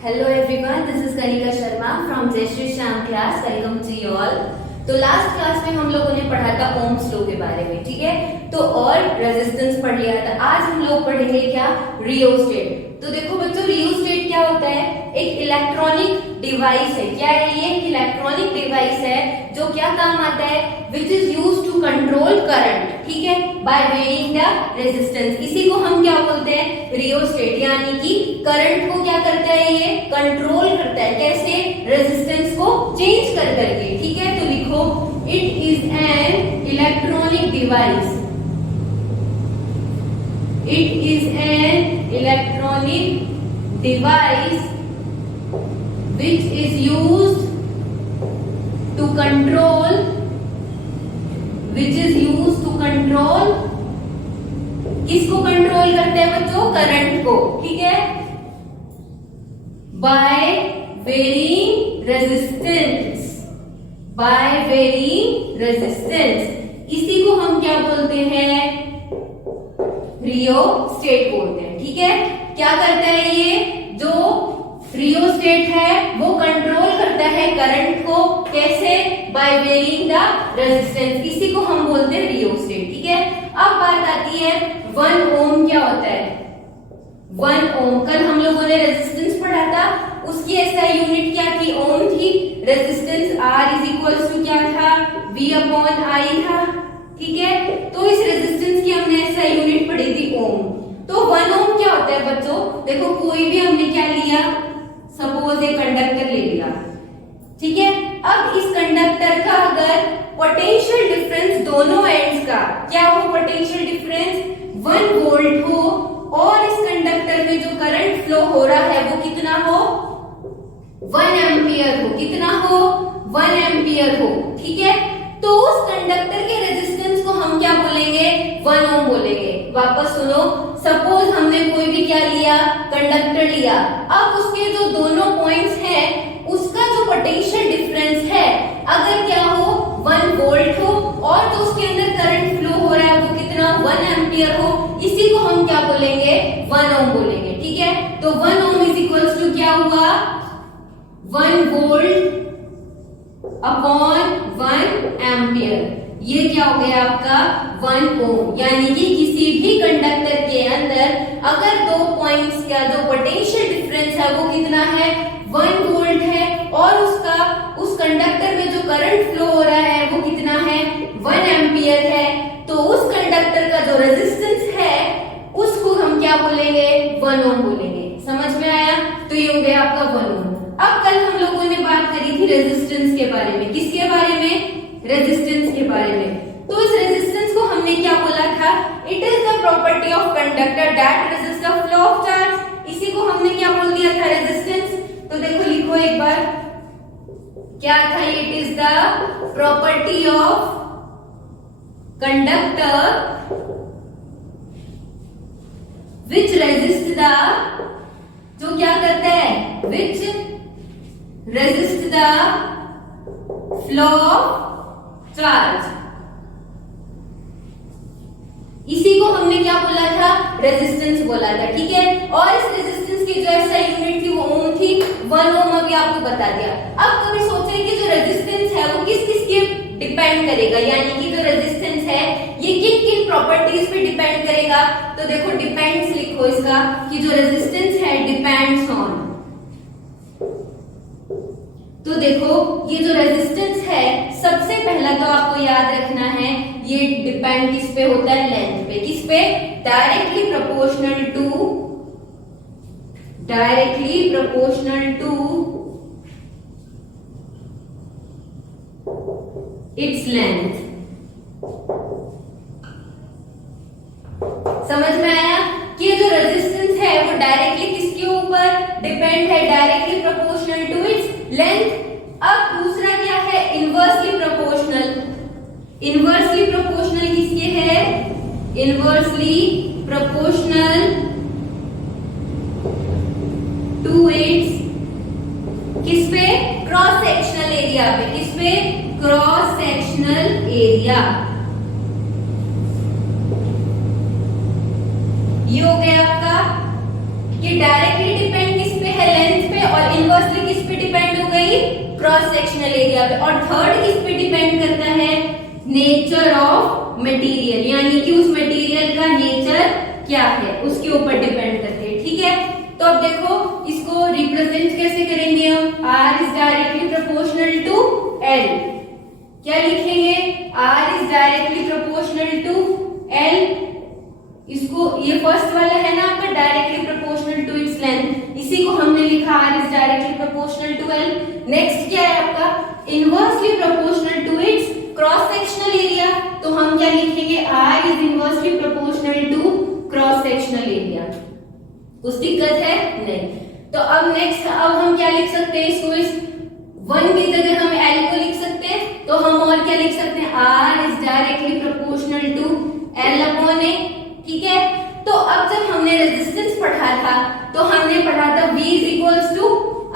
Hello everyone, this is Kanika Sharma from Jai Shri Shyam class. Welcome to you all. तो last class में हम लोगों ने पढ़ा था ओम्स लॉ के बारे में, ठीक है। तो और रेजिस्टेंस पढ़ लिया था। आज हम लोग पढ़ेंगे क्या, रियोस्टेट। तो देखो बच्चों, रियोस्टेट क्या होता है, एक इलेक्ट्रॉनिक डिवाइस है। क्या है ये, एक इलेक्ट्रॉनिक डिवाइस है जो क्या काम आता है, which is use to control current, ठीक है, बाय वेरिंग द रेजिस्टेंस। इसी को हम क्या बोलते हैं, रियोस्टेट। यानी कि करंट को क्या करता है, ये कंट्रोल करता है। कैसे, रेजिस्टेंस को चेंज कर करके, ठीक है। तो लिखो, it is an electronic device. It is an electronic device which is used to control, किसको कंट्रोल करते हैं बच्चों, करंट को, ठीक है, by varying resistance, इसी को हम क्या बोलते हैं, रियोस्टेट बोलते हैं, ठीक है। क्या करता है ये, जो रियोस्टेट है वो कंट्रोल करता है करंट को। कैसे, बाय वेरिंग द रेजिस्टेंस, इसी को हम बोलते हैं रियोस्टेट, ठीक है। अब बात आती है 1 ओम क्या होता है। 1 ओम, कल हम लोगों ने रेजिस्टेंस पढ़ा था, उसकी ऐसा यूनिट क्या थी, ओम थी। Resistance R is equals to क्या था, V अपॉन आई था, ठीक है। तो इस रेजिस्टेंस की हमने ऐसा यूनिट पढ़ी थी, ओम। तो 1 ओम क्या होता है बच्चों, देखो कोई भी हमने क्या लिया, सपोज एक कंडक्टर ले लिया, ठीक है। अब इस कंडक्टर का अगर पोटेंशियल डिफरेंस दोनों एंड्स का क्या हो, पोटेंशियल डिफरेंस 1 वोल्ट हो, और इस कंडक्टर में जो करंट फ्लो हो रहा है वो कितना हो, 1 एम्पियर हो। कितना हो, 1 एम्पियर हो, ठीक है। तो उस कंडक्टर के रेजिस्टेंस को हम क्या बोलेंगे, 1 ओम बोलेंगे। वापस सुनो, सपोज हमने कोई भी क्या लिया, कंडक्टर लिया। अब उसके जो दोनों पॉइंट्स हैं, उसका जो पोटेंशियल डिफरेंस है, अगर क्या हो, 1 वोल्ट हो, और जो उसके अंदर करंट फ्लो हो रहा है वो कितना, 1 एम्पियर हो, इसी को हम क्या बोलेंगे, 1 ओम बोलेंगे, ठीक है। तो 1 ओम इज इक्वल्स टू क्या हुआ, 1 वोल्ट अपॉन 1 एम्पियर। ये क्या हो गया आपका, 1 ओम। यानी कि किसी भी कंडक्टर के अंदर अगर दो पॉइंट्स का जो पोटेंशियल डिफरेंस है वो कितना है, 1 वोल्ट है, और उसका उस कंडक्टर में जो करंट फ्लो हो रहा है वो कितना है, 1 एम्पियर है, तो उस कंडक्टर का जो रेजिस्टेंस है उसको हम क्या बोलेंगे, 1 ओम बोलेंगे। समझ में आया, तो ये हो गया आपका 1 ओम। अब कल हम लोगों ने बात करी थी रेजिस्टेंस के बारे में। किसके बारे में, रेजिस्टेंस के बारे में। तो इस रेजिस्टेंस को हमने क्या बोला था, it is the property of conductor that resist the flow of charge. इसी को हमने क्या बोल दिया था, रेजिस्टेंस। तो देखो लिखो एक बार, क्या था, it is the property of conductor which resist the, जो क्या करता है, विच resist the flow of charge. इसी को हमने क्या बोला था, रेजिस्टेंस बोला था, ठीक है। और इस रेजिस्टेंस की जो ऐसा यूनिट थी वो ओम थी, 1 ओम अभी आपको बता दिया। अब कभी सोचे कि जो रेजिस्टेंस है वो किस किस के डिपेंड करेगा, यानी कि जो रेजिस्टेंस है ये किन किन प्रॉपर्टीज पे डिपेंड करेगा। तो देखो, डिपेंड्स लिखो इसका, कि जो रेजिस्टेंस है डिपेंड्स ऑन। तो देखो, ये जो रेजिस्टेंस है, सबसे पहला तो आपको याद रखना है, ये डिपेंड किस पे होता है, लेंथ पे। किस पे, directly proportional to its length. समझ में आया कि जो रेजिस्टेंस है वो डायरेक्टली किसके ऊपर डिपेंड है, directly proportional to its length. अब दूसरा क्या है, इनवर्सली प्रोपोर्शनल। इनवर्सली प्रोपोर्शनल किसके है, इनवर्सली प्रोपोर्शनल टू इट्स, किस पे, क्रॉस सेक्शनल एरिया पे। किस पे, क्रॉस सेक्शनल एरिया। ये हो गया आपका कि डायरेक्टली डिपेंड किस पे है, है लेंथ पे और इनवर्सली किस पे डिपेंड हो गई, क्रॉस सेक्शनल एरिया पे। और थर्ड किस पे डिपेंड करता है, नेचर ऑफ मटेरियल, यानी कि उस मटेरियल का नेचर क्या है उसके ऊपर डिपेंड करते हैं। ठीक है, तो अब देखो इसको रिप्रेजेंट कैसे करेंगे हम, R is directly proportional to L। क्या लिखेंगे, R is directly proportional to L। इसको ये फर्स्ट वाला है ना आपका directly proportional to its length, इसी को हमने लिखा R is directly proportional to L। Next क्या है आपका, inversely proportional to its cross sectional area, तो हम क्या लिखेंगे, R is inversely proportional to cross sectional area. कुछ दिक्कत है नहीं। तो अब नेक्स्ट, अब हम क्या लिख सकते हैं इसको, इस 1 की जगह हम L को लिख सकते हैं, तो हम और क्या लिख सकते हैं, R is directly proportional to L upon A। ठीक है, तो अब जब हमने रेजिस्टेंस पढ़ा था तो हमने पढ़ा था V is equals to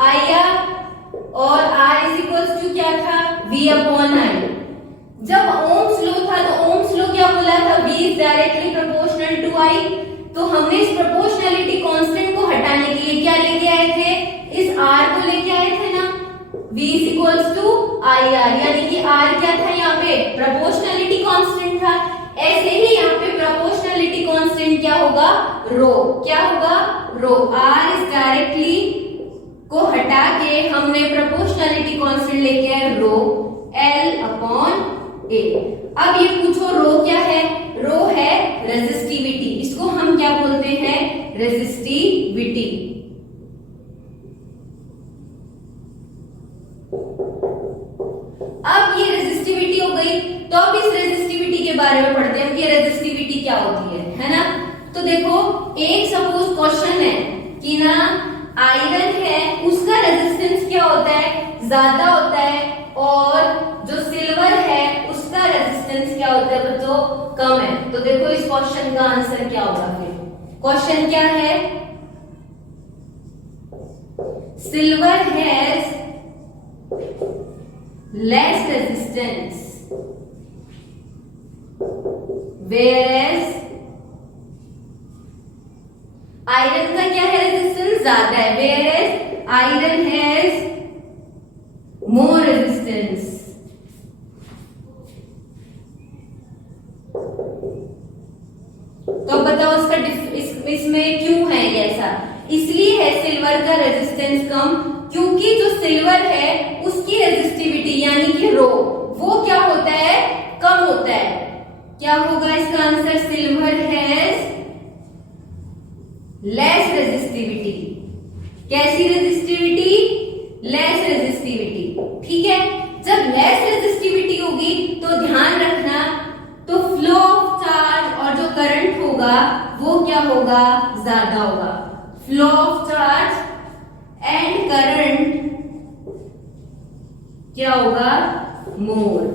IR और R इज इक्वल्स टू क्या था, V अपॉन I। जब ओम्स लॉ था तो ओम्स लॉ क्या बोला था, V is directly proportional to I। तो हमने इस प्रोपोर्शनलिटी कांस्टेंट को हटाने के लिए क्या लेके आए थे, इस R को लेके आए थे ना, V is equals to IR, यानी कि R क्या था यहाँ पे, प्रोपोर्शनलिटी कांस्टेंट था। ऐसे ही यहाँ पे प्रोपोर्शनलिटी कांस्टेंट क्या होगा, रो, क्या होगा, रो। R इज डायरेक्टली को हटा के हमने प्रोपोर्शनलिटी कांस्टेंट लेके आए रो L अपॉन A। अब ये पूछो रो क्या है, रो है रेजिस्टिविटी, इसको हम क्या बोलते हैं, रेजिस्टिविटी। अब ये रेजिस्टिविटी हो गई, तो अब इस रेजिस्टिविटी के बारे में पढ़ते हैं कि रेजिस्टिविटी क्या होती है ना। तो देखो एक सपोज क्वेश्चन है कि ना आयरन है उसका रेजिस्टेंस क्या होता है, ज्यादा होता है, और जो सिल्वर है उसका रेजिस्टेंस क्या होता है बच्चों, कम है। तो देखो इस क्वेश्चन का आंसर क्या होगा, फिर क्वेश्चन क्या है, silver has less resistance whereas iron का क्या है, रेजिस्टेंस ज्यादा है, whereas iron has more resistance. तो बताओ इसका इसमें क्यों है ऐसा, इसलिए है सिल्वर का रेजिस्टेंस कम, क्योंकि जो सिल्वर है उसकी रेजिस्टिविटी यानी कि रो वो क्या होता है, कम होता है। क्या होगा इसका answer, silver has less resistivity. कैसी रेजिस्टिविटी, लेस रेजिस्टिविटी। ठीक है, जब लेस रेजिस्टिविटी होगी तो ध्यान रखना, तो फ्लो ऑफ चार्ज और जो करंट होगा वो क्या होगा, ज्यादा होगा। Flow of charge and current क्या होगा, मोर।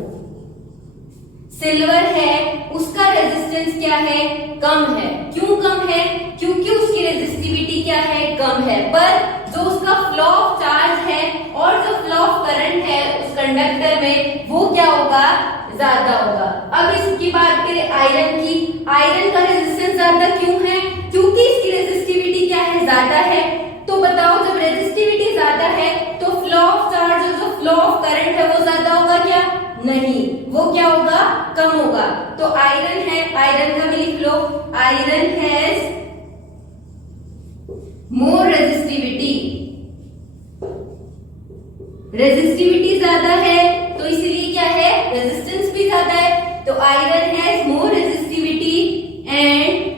सिल्वर है उसका रेजिस्टेंस क्या है, कम है। क्यों कम है, क्योंकि उसकी रेजिस्टिविटी क्या है, कम है, पर जो उसका फ्लो ऑफ चार्ज है और जो फ्लो ऑफ करंट है उस कंडक्टर में वो क्या होगा, ज्यादा होगा। अब इसकी बात करें आयरन की, आयरन का रेजिस्टेंस ज्यादा क्यों है, क्योंकि इसकी रेजिस्टिविटी क्या है, ज्यादा है। तो बताओ जब रेजिस्टिविटी ज्यादा है तो फ्लो ऑफ चार्ज और जो फ्लो ऑफ करंट है वो ज्यादा होगा क्या, नहीं, वो क्या होगा, कम होगा। तो आयरन है, आयरन का भी लिख लो, iron has more resistivity. Resistivity ज्यादा है तो इसलिए क्या है, रेजिस्टेंस भी ज्यादा है। तो iron has more resistivity and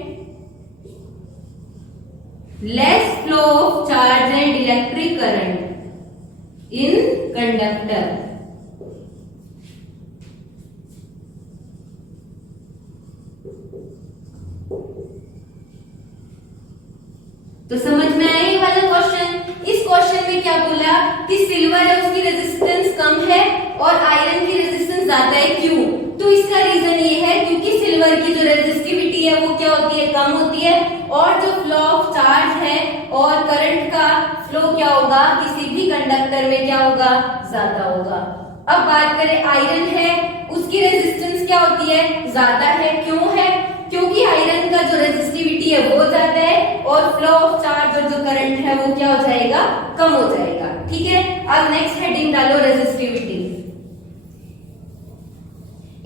less flow of charge and electric current in conductor. तो समझ में आया ये वाला क्वेश्चन। इस क्वेश्चन में क्या बोला कि सिल्वर है उसकी रेजिस्टेंस कम है और आयरन की रेजिस्टेंस ज्यादा है, क्यों? तो इसका रीजन ये है क्योंकि सिल्वर की जो रेजिस्टिविटी है वो क्या होती है, कम होती है, और जो फ्लो ऑफ चार्ज है और करंट का फ्लो क्या होगा, किसी भी कंडक्टर में क्या होगा, ज्यादा होगा। अब बात करें आयरन है, उसकी रेजिस्टेंस क्या होती है, ज्यादा है। क्यों है? क्योंकि आयरन का जो रेजिस्टिविटी है वो ज्यादा है और फ्लो ऑफ चार्ज और जो करंट है वो क्या हो जाएगा, कम हो जाएगा। ठीक है, अब नेक्स्ट हेडिंग डालो रेजिस्टिविटी।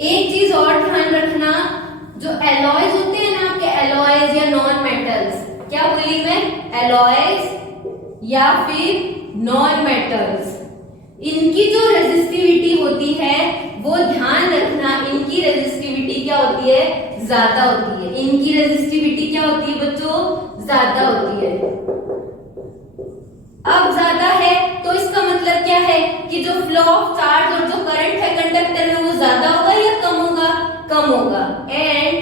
एक चीज और ध्यान रखना, जो एलॉयज होते हैं ना आपके, एलॉयज या नॉन मेटल्स, क्या बोली मैं, एलॉयज या फिर नॉन मेटल्स, इनकी जो रेजिस्टिविटी होती है वो ध्यान रखना, इनकी रेजिस्टिविटी क्या होती है, ज्यादा होती है। इनकी रेजिस्टिविटी क्या होती है बच्चों, ज्यादा होती है। अब ज्यादा है तो इसका मतलब क्या है कि जो फ्लो ऑफ चार्ज और जो करंट है कंडक्टर में वो ज्यादा होगा या कम होगा, कम होगा। And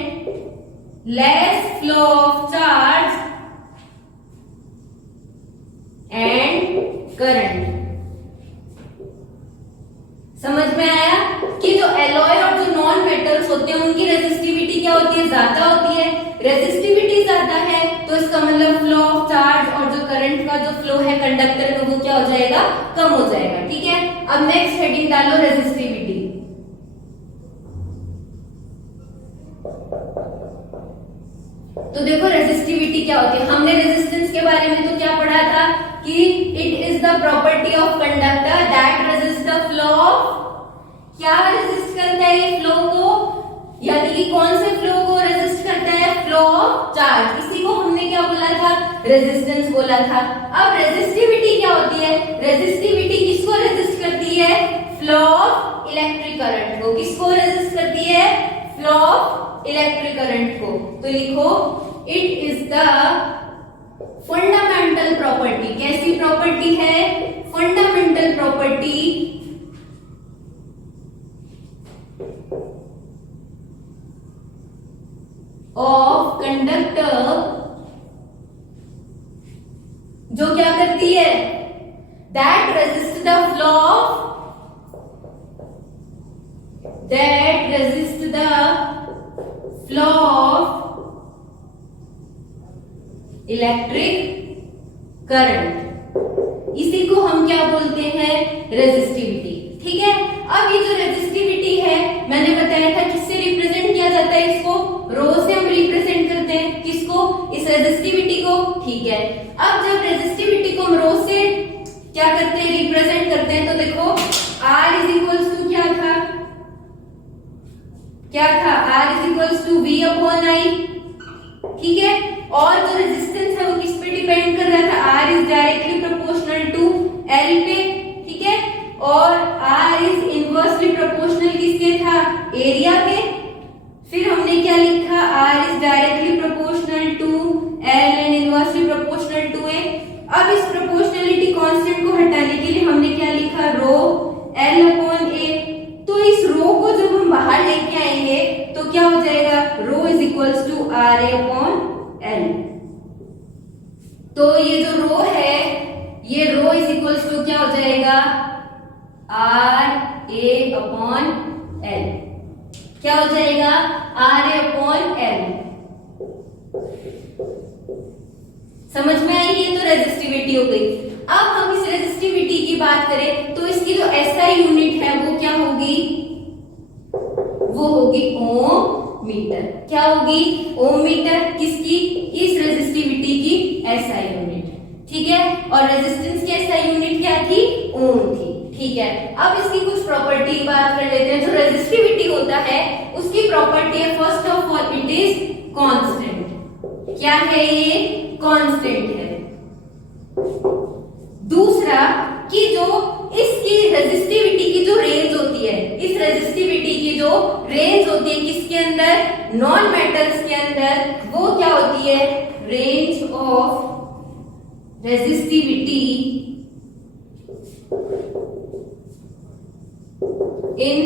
less flow of charge and current. समझ में आया कि जो एलॉय और जो नॉन मेटल्स होते हैं उनकी रेजिस्टिविटी क्या होती है, ज्यादा होती है। रेजिस्टिविटी ज्यादा है तो इसका मतलब फ्लो ऑफ चार्ज और जो करंट का जो फ्लो है कंडक्टर में वो क्या हो जाएगा, कम हो जाएगा। ठीक है, अब नेक्स्ट हेडिंग डालो रेजिस्टिविटी। तो देखो रेजिस्टिविटी क्या होती है, हमने रेजिस्टेंस के बारे में तो क्या पढ़ा था कि it is the property of conductor that resist the flow of, क्या रेजिस्ट करता है ये फ्लो को, यानी कि कौन से फ्लो को रेजिस्ट करता है, फ्लो ऑफ चार्ज। इसी को हमने क्या बोला था, रेजिस्टेंस बोला था। अब रेजिस्टिविटी क्या होती है, रेजिस्टिविटी किसको रेजिस्ट करती है, फ्लो ऑफ इलेक्ट्रिक करंट को। किसको रेजिस्ट करती है, फ्लो ऑफ इलेक्ट्रिक करंट को। तो लिखो it is the fundamental property. कैसी प्रॉपर्टी है, फंडामेंटल प्रॉपर्टी ऑफ कंडक्टर, जो क्या करती है, that resist the flow of, that resist the flow of electric current. इसी को हम क्या बोलते हैं, रेजिस्टिविटी। ठीक है, अब ये जो रेजिस्टिविटी है मैंने बताया था किससे रिप्रेजेंट किया जाता है, इसको रो से हम रिप्रेजेंट करते हैं। किसको, इस रेजिस्टिविटी को। ठीक है, अब जब रेजिस्टिविटी को हम रो से क्या करते हैं, रिप्रेजेंट करते हैं, तो देखो R इज इक्वल्स टू क्या था, क्या था, R is equals to V upon I। ठीक है, और जो रेजिस्टेंस है वो किस पे डिपेंड कर रहा था, R is directly proportional to L पे। ठीक है, और R इज इनवर्सली प्रोपोर्शनल किसके था, एरिया के। फिर हमने क्या लिखा, R is directly proportional to L and inversely proportional to A। अब इस प्रोपोर्शनलिटी कांस्टेंट को हटाने के लिए हमने क्या लिखा, रो L अपॉन A। तो इस रो को जब हम बाहर लेके आएंगे तो क्या हो जाएगा, rho is equals to RA upon L। तो ये जो रो है, ये रो इज इक्वल्स टू क्या हो जाएगा, RA अपॉन L। क्या हो जाएगा, RA अपॉन L। समझ में आई, ये तो रेजिस्टिविटी हो गई। अब हम इस रेजिस्टिविटी की बात करें तो इसकी जो SI यूनिट है वो क्या होगी, वो होगी ओम मीटर। क्या होगी, ओम मीटर। किसकी, इस रेजिस्टिविटी की SI यूनिट। ठीक है, और रेजिस्टेंस की SI यूनिट क्या थी, ओम थी। ठीक है, अब इसकी कुछ प्रॉपर्टी बात कर लेते हैं। जो रेजिस्टिविटी होता है उसकी प्रॉपर्टी है, first of all it is constant. क्या है ये, कांस्टेंट है। दूसरा कि जो इसकी रेजिस्टिविटी की जो रेंज होती है, इस रेजिस्टिविटी की जो रेंज होती है किसके अंदर, नॉन मेटल्स के अंदर, वो क्या होती है, range of resistivity in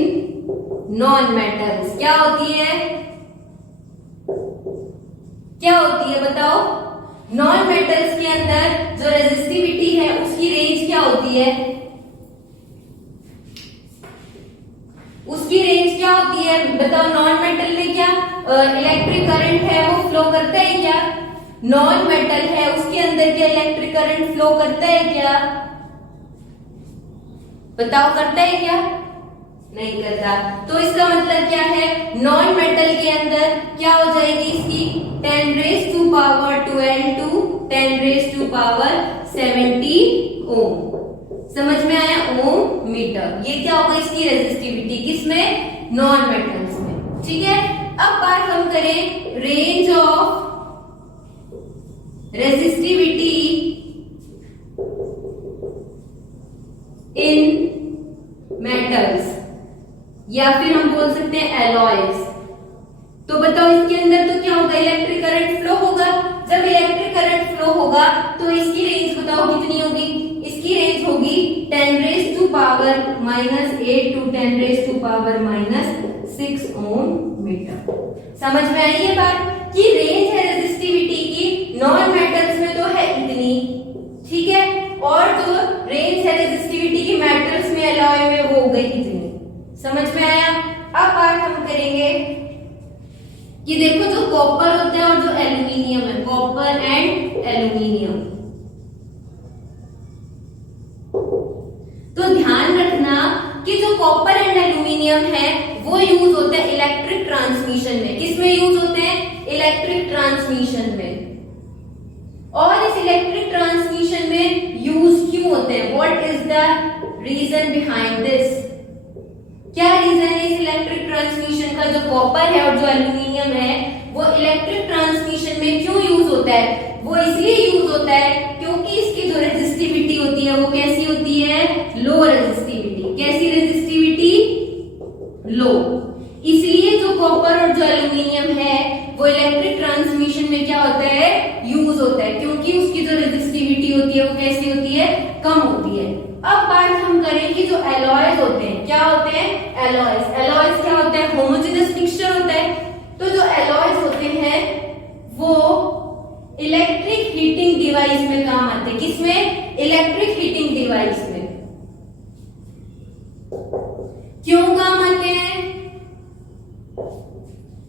non metals. क्या होती है, क्या होती है बताओ, नॉन मेटल्स के अंदर जो रेजिस्टिविटी है उसकी रेंज क्या होती है, उसकी रेंज क्या होती है बताओ। नॉन मेटल में क्या इलेक्ट्रिक करंट है वो फ्लो करता है क्या, नॉन मेटल है उसके अंदर क्या इलेक्ट्रिक करंट फ्लो करता है क्या, बताओ करता है क्या, नहीं करता। तो इसका मतलब क्या है, नॉन मेटल के अंदर क्या हो जाएगी इसकी 10 raise to power 12 to 10 raise to power 70 ohm. समझ में आया, ओम मीटर। ये क्या होगा इसकी रेजिस्टिविटी, किसमें, नॉन मेटल्स में। ठीक है, अब बात हम करें range of resistivity in metals, या फिर हम बोल सकते हैं एलॉयज। तो बताओ इसके अंदर तो क्या होगा, इलेक्ट्रिक करंट फ्लो होगा। जब इलेक्ट्रिक करंट फ्लो होगा तो इसकी रेंज बताओ कितनी होगी, इसकी रेंज होगी 10 raise to power -8 to 10 raise to power -6 ohm metre. समझ में आई ये बात कि रेंज है रेजिस्टिविटी की नॉन मेटल्स में तो है इतनी, ठीक है, और जो रेंज है रेजिस्टिविटी की मेटल्स में एलॉय में वो हो गई इतनी। समझ में आया। अब बात हम करेंगे कि देखो जो कॉपर होता है और जो एल्यूमिनियम है, कॉपर एंड एल्यूमिनियम, तो ध्यान रखना कि जो कॉपर एंड एल्यूमिनियम है वो यूज होते हैं इलेक्ट्रिक ट्रांसमिशन में। किसमें यूज होते हैं, इलेक्ट्रिक ट्रांसमिशन में। और इस इलेक्ट्रिक ट्रांसमिशन में यूज क्यों होते हैं, what is the reason behind this, क्या रीजन है इस इलेक्ट्रिक ट्रांसमिशन का। जो कॉपर है और जो एल्यूमिनियम है वो इलेक्ट्रिक ट्रांसमिशन में क्यों यूज होता है, वो इसलिए यूज होता है क्योंकि इसकी जो रेजिस्टिविटी होती है वो कैसी होती है, लो रेजिस्टिविटी। कैसी रेजिस्टिविटी, लो। इसलिए जो कॉपर और जो एल्यूमिनियम है वो इलेक्ट्रिक ट्रांसमिशन में क्या होता है, यूज होता है, क्योंकि उसकी जो रेजिस्टिविटी होती है वो कैसी होती है, कम होती है। अब बात हम करें कि जो एलॉयज होते हैं, क्या होते हैं, एलॉयज। एलॉयज क्या होता है, होमोजेनस मिक्सचर होता है। तो जो एलॉयज होते हैं वो इलेक्ट्रिक हीटिंग डिवाइस में काम आते हैं। किसमें, इलेक्ट्रिक हीटिंग डिवाइस में। क्यों काम आते हैं,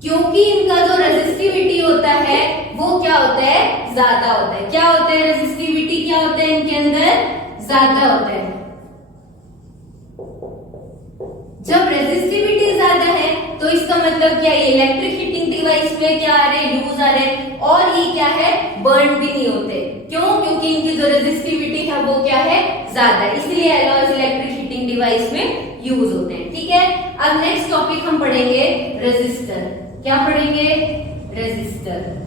क्योंकि इनका जो रेजिस्टिविटी होता है वो क्या होता है, ज्यादा होता है। क्या होता है, रेजिस्टिविटी क्या होता है इनके अंदर, ज्यादा होता है। जब रेजिस्टिविटी ज्यादा है तो इसका मतलब क्या है, इलेक्ट्रिक हीटिंग डिवाइस में क्या आ रहे हैं, यूज आ रहे हैं, और ये क्या है, बर्न भी नहीं होते। क्यों, क्योंकि इनकी जो रेजिस्टिविटी है वो क्या है, ज्यादा है। इसलिए एलॉयज इलेक्ट्रिक हीटिंग डिवाइस में यूज होते हैं। ठीक है, अब नेक्स्ट टॉपिक हम पढ़ेंगे रेजिस्टर। क्या पढ़ेंगे, रेजिस्टर।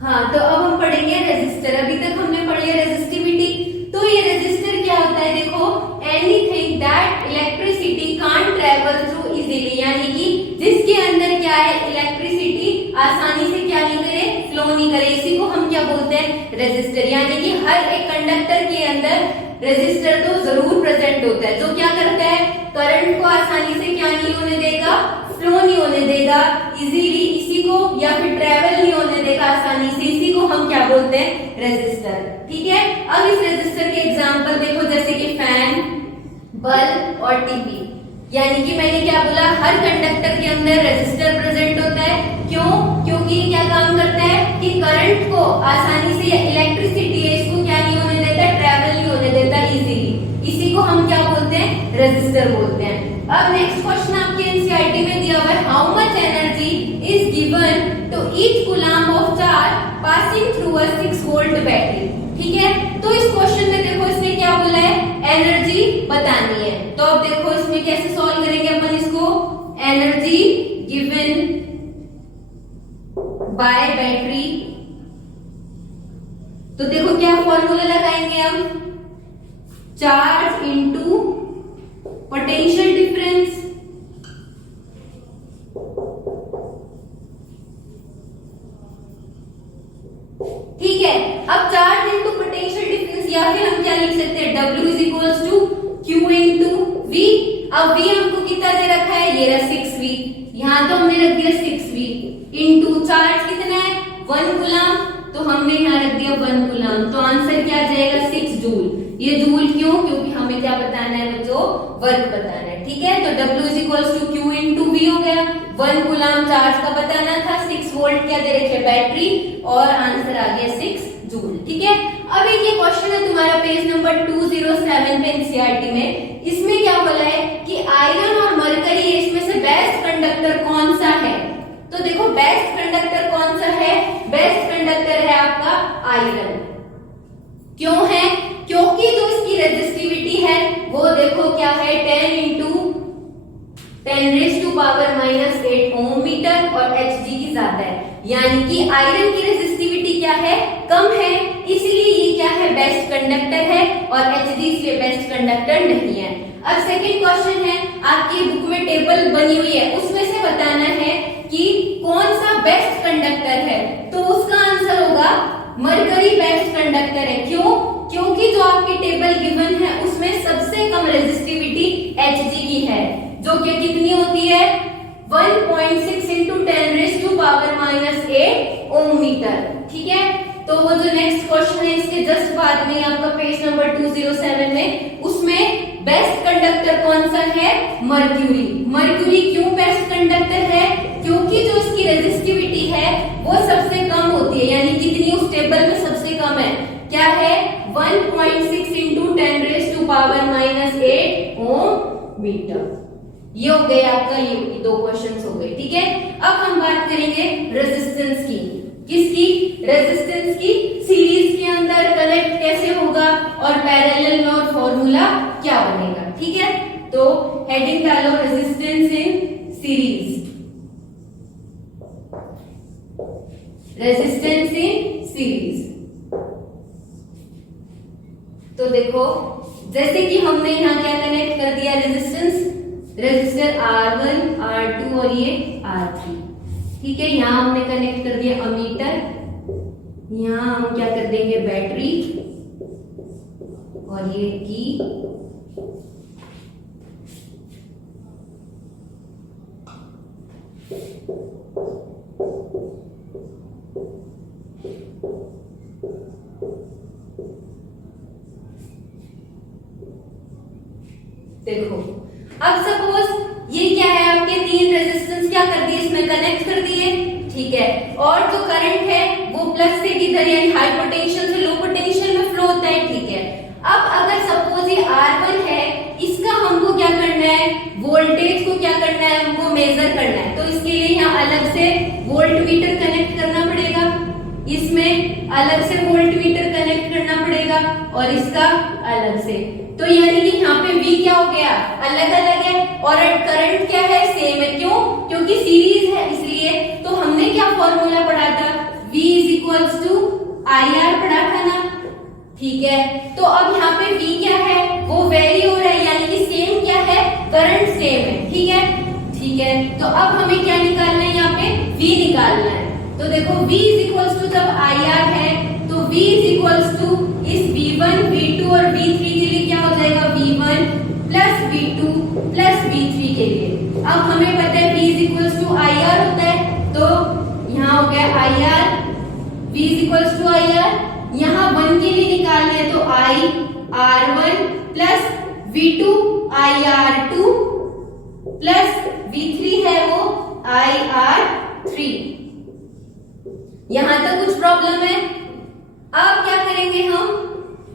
हाँ, तो अब हम पढ़ेंगे रेजिस्टर। अभी तक हमने पढ़ लिया रेजिस्टिविटी। तो ये रेजिस्टर क्या होता है, देखो, anything that electricity can't travel through easily, यानी कि जिसके अंदर क्या है, इलेक्ट्रिसिटी आसानी से क्या नहीं करे, फ्लो नहीं करे, इसी को हम क्या बोलते हैं, रेजिस्टर। यानी कि हर एक कंडक्टर के अंदर रेजिस्टर तो जरूर प्रेजेंट होता है, जो क्या करता है, करंट को आसानी से क्या नहीं होने देगा, फ्लो नहीं होने देगा इजीली, इसी को, या फिर ट्रेवल नहीं होने देगा आसानी से, इसी को हम क्या बोलते हैं, रेजिस्टर। ठीक है, अब इस रेजिस्टर के एग्जांपल देखो, जैसे कि फैन, बल्ब और टीवी। यानी कि मैंने क्या बोला, हर कंडक्टर के अंदर रेजिस्टर प्रेजेंट होता है। क्यों, क्योंकि क्या काम करता है कि करंट को आसानी से, इलेक्ट्रिसिटी है इसको क्या नहीं होने देता, ट्रेवल नहीं होने देता इजीली, इसी को हम क्या बोलते हैं, रेजिस्टर बोलते हैं। अब नेक्स्ट क्वेश्चन आपके एनसीईआरटी में दिया हुआ है, how much energy is given to each coulomb of charge passing through a 6 volt battery. ठीक है, तो इस क्वेश्चन में देखो इसने क्या बोला है, एनर्जी बतानी है। तो अब देखो इसमें कैसे सॉल्व करेंगे अपन इसको, एनर्जी गिवन बाय बैटरी। तो देखो क्या फॉर्मूला लगाएंगे हम, चार्ज इनटू पोटेंशियल डिफरेंस। ठीक है, अब चार्ज इनटू पोटेंशियल डिफरेंस, या फिर हम क्या लिख सकते हैं, W is equals to Q into V। अब V हमको कितना दे रखा है, ये रहा 6V, यहां तो हमने रख दिया 6V इनटू चार्ज कितना है, 1 कूलम, तो हमने यहाँ रख दिया 1 कूलम। तो आंसर क्या आ जाएगा, 6 जूल। ये जूल क्यों, क्योंकि हमें क्या बताना है बच्चों, वर्क बताना है, ठीक है। तो W is equals to Q into V हो गया, 1 कूलम चार्ज का बताना था, 6 वोल्ट क्या दे रखे बैटरी, और आंसर आ गया 6 जूल, ठीक है। अब एक ये क्वेश्चन है तुम्हारा पेज नंबर 207 पे एनसीईआरटी में, इसमें क्या बोला है कि आयरन और मरकरी इसमें से बेस्ट कंडक्टर कौन सा है। तो देखो बेस्ट कंडक्टर कौन सा है, बेस्ट कंडक्टर है आपका आयरन। क्यों है, क्योंकि जो इसकी रेजिस्टिविटी है वो देखो क्या है 10 इंटू 10⁻⁻8 ओम मीटर और Hg की ज्यादा है, यानी कि आयरन की रेजिस्टिविटी क्या है, कम है, इसलिए ये क्या है बेस्ट कंडक्टर है, और Hg इसलिए बेस्ट कंडक्टर नहीं है। अब सेकंड क्वेश्चन है, आपकी बुक में टेबल बनी हुई है, उसमें से बताना है कि कौन सा बेस्ट कंडक्टर है। तो उसका आंसर होगा मरकरी बेस्ट कंडक्टर है। क्यों, क्योंकि जो आपकी टेबल गिवन है उसमें सबसे कम रेजिस्टिविटी Hg की है, जो कि कितनी होती है 1.6 इंटू 10⁻⁻8 ओम मीटर, ठीक है। तो वो जो नेक्स्ट क्वेश्चन है इसके जस्ट बाद में आपका पेज नंबर 207 में, उसमें बेस्ट कंडक्टर कौन सा है, मर्क्यूरी। मर्क्यूरी क्यों बेस्ट कंडक्टर है, क्योंकि जो इसकी रेजिस्टिविटी है वो सबसे कम होती है, यानी कितनी उस टेबल में सबसे कम है, क्या है 1.6 इंटू 10⁻⁻8 ओम मीटर। ये हो गए आपका, ये दो क्वेश्चंस हो गए, ठीक है। अब हम बात करेंगे रेजिस्टेंस की, किसकी, रेजिस्टेंस की। सीरीज के अंदर कनेक्ट कैसे होगा और पैरेलल में और फॉर्मूला क्या बनेगा, ठीक है। तो हेडिंग डालो resistance in series, resistance in series. तो देखो जैसे कि हमने यहाँ क्या कनेक्ट कर दिया रेजिस्टेंस, रेजिस्टर R1 R2 और ये R3, ठीक है। यहाँ हमने कनेक्ट कर दिया अमीटर, यहाँ हम क्या कर देंगे बैटरी, और ये की, देखो अब सपोज ये क्या है आपके तीन रेजिस्टेंस क्या कर दिए इसमें कनेक्ट कर दिए, ठीक है। और जो करंट है वो प्लस से किधर यानी हाई पोटेंशियल से लो पोटेंशियल में फ्लो होता है, ठीक है। अब अगर सपोज ये R1 है, इसका हमको क्या करना है, वोल्टेज को क्या करना है, हमको मेजर करना है। तो इसके लिए यहाँ अलग से वोल्ट मीटर कनेक्ट करना पड़ेगा, इसमें अलग से वोल्ट मीटर कनेक्ट करना पड़ेगा, और इसका अलग से। तो यानी कि यहाँ पे V क्या हो गया, अलग अलग है, और करंट क्या है, सेम है। क्यों, क्योंकि सीरीज है इसलिए। तो हमने क्या फॉर्मूला पढ़ा था, V is equals to IR पढ़ा था ना, ठीक है। तो अब यहाँ पे V क्या है, वो वेरी हो रहा है, यानी कि सेम क्या है, करंट सेम है, ठीक है, ठीक है। तो अब हमें क्या निकालना है, यहाँ पे V निकालना है। तो देखो V इज इक्वल्स टू जब IR है तो V इज इक्वल्स टू इस V1 V2 और V3 के लिए क्या हो जाएगा, V1 plus V2 plus V3 के लिए। अब हमें पता है V is equals to IR होता है, तो यहाँ हो गया IR, V is equals to IR, यहाँ 1 के लिए निकालना है तो I R1 plus V2 IR2 plus V3 है वो IR3। यहां तक कुछ प्रॉब्लम है। अब क्या करेंगे, हम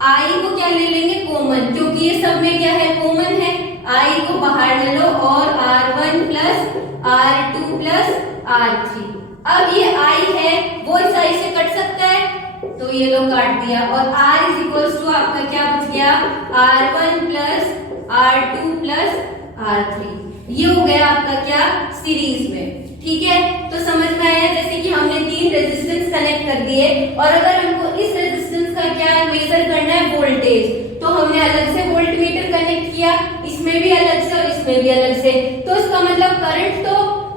I को क्या ले लेंगे कॉमन, क्योंकि ये सब में क्या है कॉमन है, I को बाहर ले लो और R1 plus R2 plus R3। अब ये I है वो इस I से कट सकता है, तो ये लो काट दिया, और R इज इक्वल्स टू आपका क्या बच गया, R1 plus R2 plus R3। ये हो गया आपका क्या, सीरीज में, ठीक है। तो समझ में आया, जैसे कि हमने तीन रेजिस्टेंस कनेक्ट कर दिए, और अगर हमको इस रेजिस्टेंस का क्या मेजर करना है, वोल्टेज, तो हमने अलग से वोल्ट मीटर कनेक्ट किया, इसमें भी अलग से और इसमें भी अलग से। तो इसका मतलब करंट तो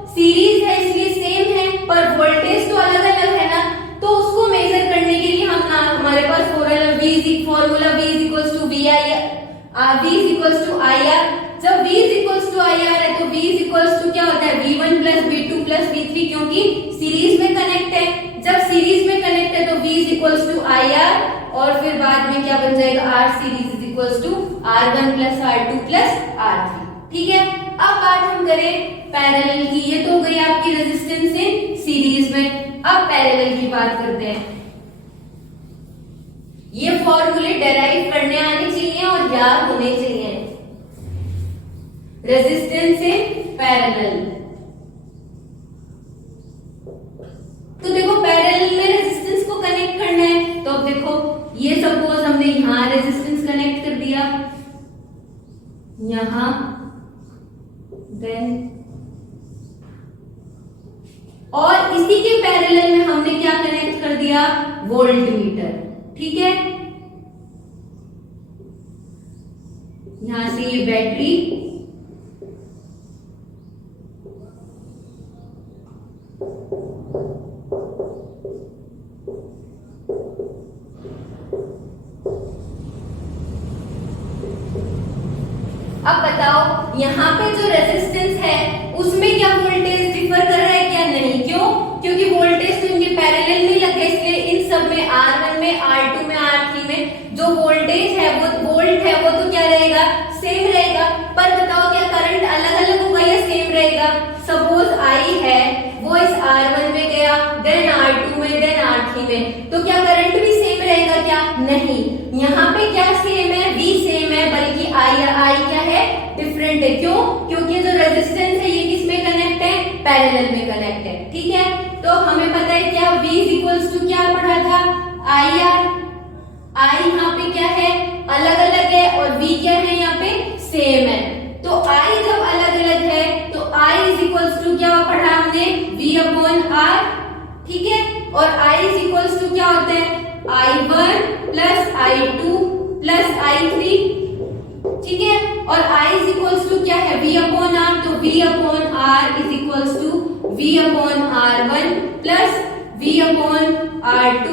सीरीज है इसलिए सेम है, पर वोल्टेज तो अलग अलग है ना, तो उसको मेजर करने के लिए हम ना, हमारे पास formula V is equals to IR। जब V is equals to IR है तो V इज इक्वल्स टू क्या होता है, V1 plus V2 plus V3, क्योंकि सीरीज में कनेक्ट है। जब सीरीज में कनेक्ट है तो V is equals to IR, और फिर बाद में क्या बन जाएगा, R series is equals to R1 plus R2 plus R3। ठीक है, अब बात हम करें पैरेलल की। ये तो हो गई आपकी रेजिस्टेंस इन सीरीज में। अब पैरेलल की बात करते हैं। ये फॉर्मूले डेराइव करने आने चाहिए और याद होने चाहिए। रेजिस्टेंस इन पैरेलल, तो देखो पैरेलल में रेजिस्टेंस को कनेक्ट करना है। तो अब देखो ये सपोज हमने यहां रेजिस्टेंस कनेक्ट कर दिया, यहां, देन, और इसी के पैरेलल में हमने क्या कनेक्ट कर दिया, वोल्टमीटर। ठीक है, यहां से ये बैटरी, अब बताओ यहाँ पे जो रेजिस्टेंस है उसमें क्या वोल्टेज डिफर कर रहा है क्या, नहीं। क्यों? क्योंकि वोल्टेज तो इनके पैरेलल में लगे, इसलिए इन सब में R1 में, R2 में, R3 में जो वोल्टेज है, वो वोल्ट है, वो तो क्या रहेगा, सेम रहेगा। पर बताओ क्या करंट अलग अलग होगा या सेम रहेगा? सपोज I है, वो इस R1 में गया, देन R2 में, देन R3 में, तो क्या करंट भी सेम रहेगा क्या? नहीं। यहाँ पे क्या सेम है, V सेम है, बल्कि I क्या है, डिफरेंट है। क्यों? क्योंकि जो रेजिस्टेंस है ये किस में कनेक्ट है, पैरेलल में कनेक्ट है। ठीक है, तो हमें पता है क्या, V इक्वल्स टू क्या पढ़ा था, IR। I यहाँ पे क्या है, अलग अलग है, और V क्या है यहाँ पे, सेम है। तो I जब अलग अलग है तो I इज इक्वल्स टू क्या पढ़ा हमने, V अपॉन R। ठीक है, और I इज इक्वल्स टू क्या होता है, I1 plus I2 plus I3। ठीक है, और I इज इक्वल्स टू क्या है, V अपॉन R, तो V upon R is equals to V upon R1 plus V upon R2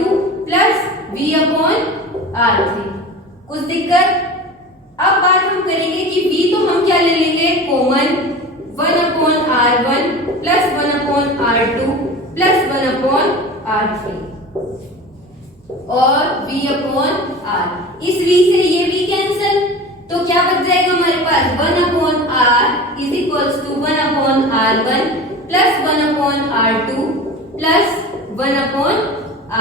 plus V upon R3। कुछ दिक्कत? अब बात हम करेंगे कि V तो हम क्या ले लेंगे, common, 1 upon R1 plus 1 upon R2 plus 1 upon R3 और V अपॉन R। इस V से ये V कैंसिल, तो क्या बच जाएगा हमारे पास, 1 upon R is equals to 1 upon R1 plus 1 upon R2 plus 1 upon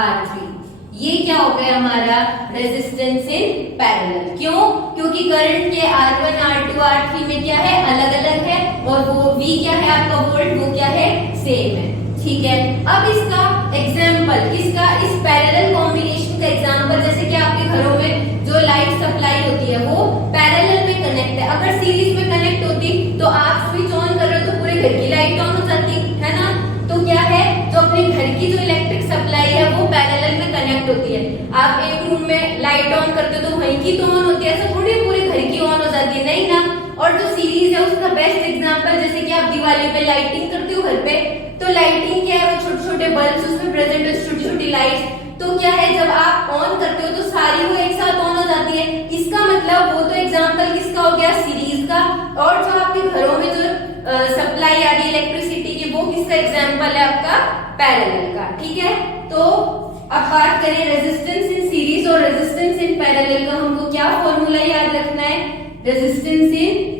R3। ये क्या हो गया हमारा रेजिस्टेंस इन पैरेलल। क्यों? क्योंकि करंट के R1, R2, R3 में क्या है, अलग अलग है, और वो V क्या है आपका वोल्ट, वो क्या है, सेम है। ठीक है, अब इसका एग्जाम्पल, किसका, इस पैरेलल कॉम्बिनेशन का एग्जाम्पल, जैसे कि आपके घरों में जो लाइट सप्लाई होती है वो पैरेलल में कनेक्ट है। अगर सीरीज में कनेक्ट होती तो आप स्विच ऑन कर रहे हो तो पूरे घर की लाइट ऑन हो जाती है ना। तो क्या है, जो अपने घर की जो इलेक्ट्रिक सप्लाई है वो पैरेलल में कनेक्ट होती है। आप एक रूम में लाइट ऑन करते हो तो वहीं की तो ऑन होती है, ऐसा थोड़ी पूरे घर की ऑन हो जाती है, नहीं ना। और जो सीरीज है उसका बेस्ट एग्जांपल, जैसे कि आप दिवाली पे लाइटिंग करते हो घर पे, तो लाइटिंग क्या है, वो छोटे छोटे बल्ब उसमें प्रेजेंट है, छोटी छोटी लाइट्स, तो क्या है जब आप ऑन करते हो तो सारी वो एक साथ ऑन हो जाती है। इसका मतलब वो तो एग्जांपल किसका हो गया, सीरीज का। और जो आपके घरों में जो सप्लाई आ रही है इलेक्ट्रिसिटी की, वो किसका एग्जांपल है, आपका पैरेलल का। ठीक है, तो अब बात करें रेजिस्टेंस इन सीरीज और रेजिस्टेंस इन पैरेलल का, हमको क्या फॉर्मूला याद रखना है, रेजिस्टेंस इन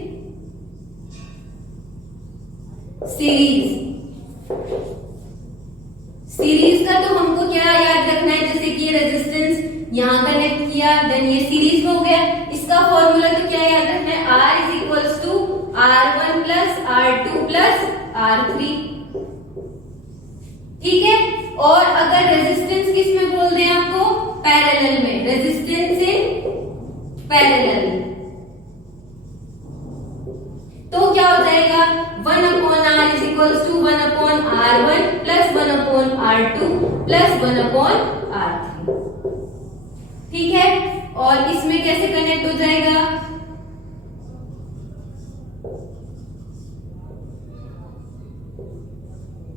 सीरीज। सीरीज का तो हमको क्या याद रखना है, जैसे कि रेजिस्टेंस यहां कनेक्ट किया, देन ये सीरीज में हो गया, इसका फॉर्मूला तो क्या याद रखना है, R is equals to R1 plus R2 plus R3। ठीक है, और अगर रेजिस्टेंस किस में बोल दें आपको, पैरेलल में, रेजिस्टेंस इन पैरेलल, तो क्या हो जाएगा, 1 upon R is equals to 1 upon R1 plus 1 upon R2 plus 1 upon R3। ठीक है, और इसमें कैसे कनेक्ट हो जाएगा,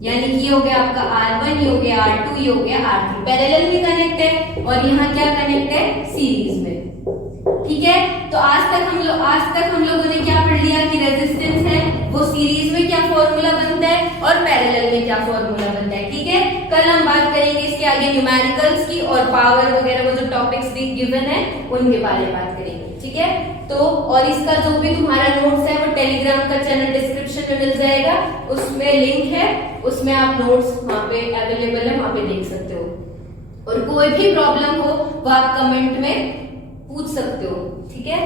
यानी कि ये हो गया आपका R1, ये हो गया R2, ये हो गया R3, पैरेलल में कनेक्ट है, और यहाँ क्या कनेक्ट है, सीरीज में। ठीक है, तो आज तक हम लोगों ने क्या पढ़ लिया कि रेजिस्टेंस है वो सीरीज में क्या फॉर्मूला बनता है और पैरेलल में क्या फॉर्मूला बनता है। ठीक है, कल हम बात करेंगे इसके आगे न्यूमेरिकल्स की और पावर वगैरह वो जो टॉपिक्स गिवन है उनके बारे में बात करेंगे। ठीक है। है। तो और इसका जो भी तुम्हारा नोट्स है वो टेलीग्राम का चैनल डिस्क्रिप्शन में मिल जाएगा, उसमें लिंक है, उसमें आप नोट्स वहां पे अवेलेबल है, वहां पे देख सकते हो। और कोई भी प्रॉब्लम हो वो आप कमेंट में पूछ सकते हो, ठीक है।